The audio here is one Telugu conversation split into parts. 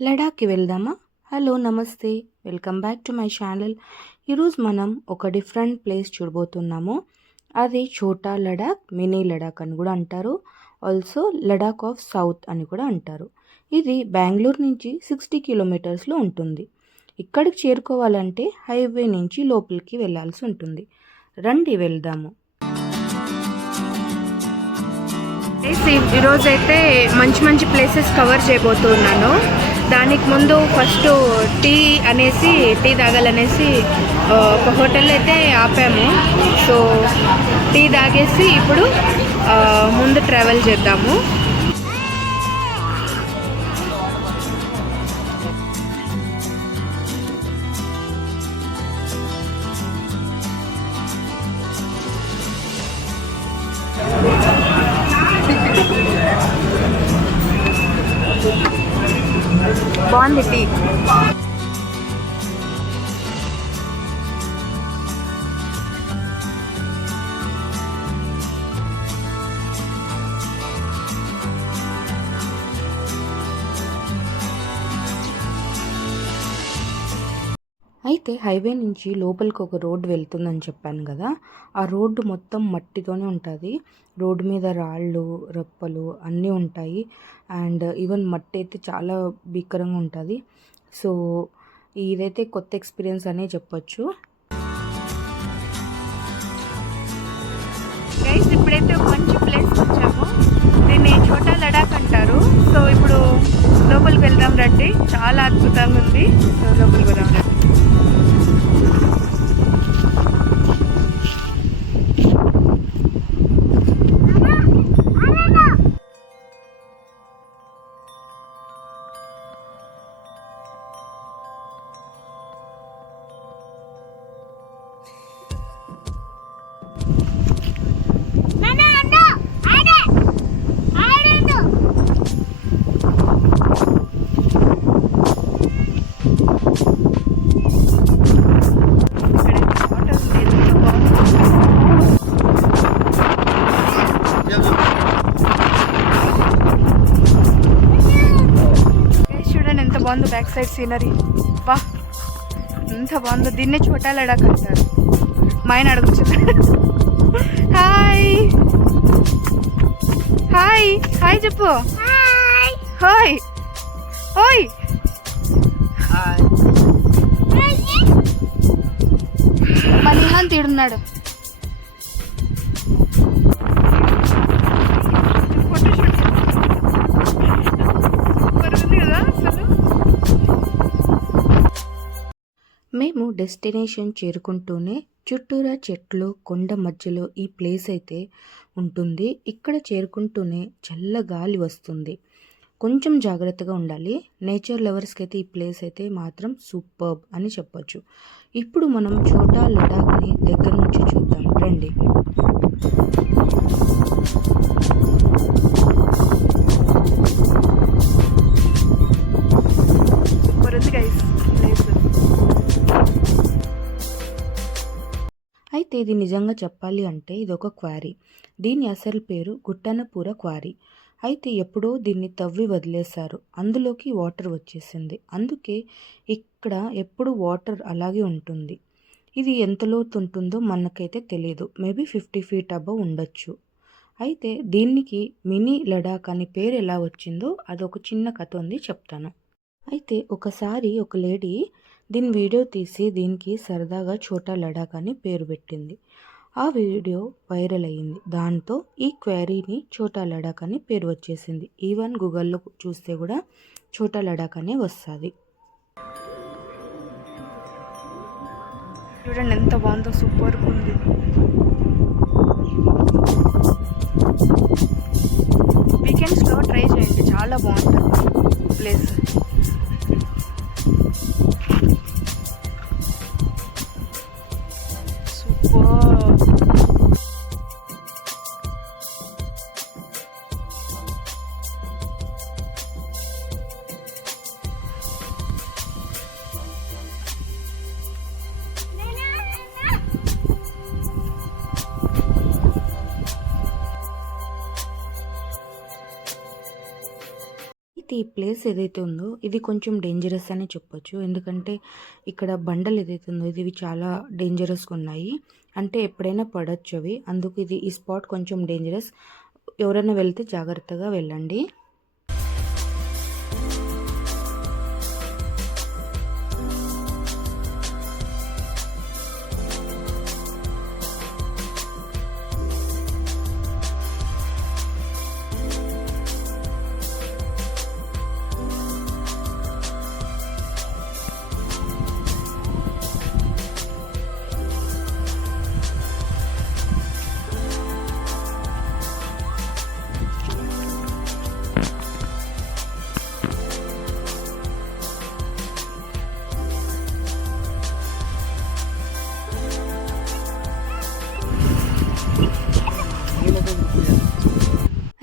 లడాఖ్‌కి వెళ్దామా? హలో! నమస్తే. Welcome back to my channel. ఈరోజు మనం ఒక డిఫరెంట్ ప్లేస్ చూడబోతున్నాము. అది ఛోటా లడాఖ్, మినీ లడాఖ్ అని కూడా అంటారు. ఆల్సో లడాఖ్ ఆఫ్ సౌత్ అని కూడా అంటారు. ఇది బెంగుళూరు నుంచి 60 కిలోమీటర్స్‌లో ఉంటుంది. ఇక్కడికి చేరుకోవాలంటే హైవే నుంచి లోపలికి వెళ్ళాల్సి ఉంటుంది. రండి వెళ్దాము. ఈరోజైతే మంచి మంచి ప్లేసెస్ కవర్ చేయబోతున్నాను. దానికి ముందు ఫస్ట్ టీ తాగాలనేసి ఒక హోటల్ అయితే ఆపాము. సో టీ తాగేసి ఇప్పుడు ముందు ట్రావెల్ చేద్దాము. బాగుంది టీ. అయితే హైవే నుంచి లోపలికి ఒక రోడ్డు వెళ్తుందని చెప్పాను కదా, ఆ రోడ్డు మొత్తం మట్టితోనే ఉంటుంది. రోడ్డు మీద రాళ్ళు రప్పలు అన్నీ ఉంటాయి. అండ్ ఈవెన్ మట్టి అయితే చాలా భీకరంగా ఉంటుంది. సో ఇదైతే కొత్త ఎక్స్పీరియన్స్ అనే చెప్పొచ్చు. గైస్, ఇప్పుడైతే ఒక మంచి ప్లేస్ వచ్చాము. దీన్ని ఛోటా లడాఖ్ అంటారు. సో ఇప్పుడు లోపలికి వెళ్దాం రండి. చాలా అద్భుతంగా ఉంది. సో లోపలికి వెళ్దాం రండి. బాగుంది బ్యాక్ సైడ్ సీనరీ. బా ఎంత బాగుందో. దీన్నే ఛోటా లడాఖ్ అంటారు. మా ఆయన అడుగుతున్నాడు. హాయ్ హాయ్ హాయ్ చెప్పు. హాయ్ ఓయ్. మా నిహాన్ తీడున్నాడు. మేము డెస్టినేషన్ చేరుకుంటూనే చుట్టూరా చెట్లు కొండ మధ్యలో ఈ ప్లేస్ అయితే ఉంటుంది. ఇక్కడ చేరుకుంటూనే చల్ల గాలి వస్తుంది. కొంచెం జాగ్రత్తగా ఉండాలి. నేచర్ లవర్స్కి అయితే ఈ ప్లేస్ అయితే మాత్రం సూపర్బ్ అని చెప్పొచ్చు. ఇప్పుడు మనం ఛోటా లడాఖ్ని దగ్గర నుంచి చూద్దాం రండి. అయితే ఇది నిజంగా చెప్పాలి అంటే ఇది ఒక క్వారీ. దీని అసలు పేరు గుట్టనపూర క్వారీ. అయితే ఎప్పుడో దీన్ని తవ్వి వదిలేశారు. అందులోకి వాటర్ వచ్చేసింది. అందుకే ఇక్కడ ఎప్పుడు వాటర్ అలాగే ఉంటుంది. ఇది ఎంత లోతు ఉంటుందో మనకైతే తెలియదు. మేబీ 50 feet అబవ్ ఉండొచ్చు. అయితే దీనికి మినీ లడాఖ్ అని పేరు ఎలా వచ్చిందో అదొక చిన్న కథ ఉంది, చెప్తాను. అయితే ఒకసారి ఒక లేడీ దీని వీడియో తీసి దీనికి సరదాగా ఛోటా లడాఖ్ అని పేరు పెట్టింది. ఆ వీడియో వైరల్ అయ్యింది. దాంతో ఈ క్వారీని ఛోటా లడాఖ్ అని పేరు వచ్చేసింది. ఈవెన్ గూగుల్లో చూస్తే కూడా ఛోటా లడాఖ్ అనే వస్తుంది. చూడండి ఎంత బాగుందో, సూపర్ ఉంది. వీకెండ్స్లో ట్రై చేయండి, చాలా బాగుంటుంది ప్లేస్. అయితే ఈ ప్లేస్ ఏదైతే ఉందో ఇది కొంచెం డేంజరస్ అనే చెప్పొచ్చు. ఎందుకంటే ఇక్కడ బండలు ఏదైతే ఉందో ఇవి చాలా డేంజరస్‌గా ఉన్నాయి. అంటే ఎప్పుడైనా పడొచ్చు అవి. అందుకు ఈ స్పాట్ కొంచెం డేంజరస్. ఎవరైనా వెళ్తే జాగ్రత్తగా వెళ్ళండి.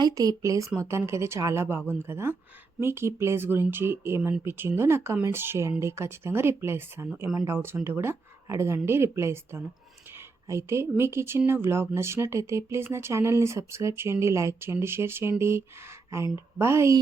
అయితే ఈ ప్లేస్ మొత్తానికైతే చాలా బాగుంది కదా! మీకు ఈ ప్లేస్ గురించి ఏమనిపించిందో నాకు కామెంట్స్ చేయండి. ఖచ్చితంగా రిప్లై ఇస్తాను. ఏమైనా డౌట్స్ ఉంటే కూడా అడగండి, రిప్లై ఇస్తాను. అయితే మీకు ఈ చిన్న వ్లాగ్ నచ్చినట్టయితే ప్లీజ్ నా ఛానల్ని సబ్స్క్రైబ్ చేయండి, లైక్ చేయండి, షేర్ చేయండి అండ్ బాయ్.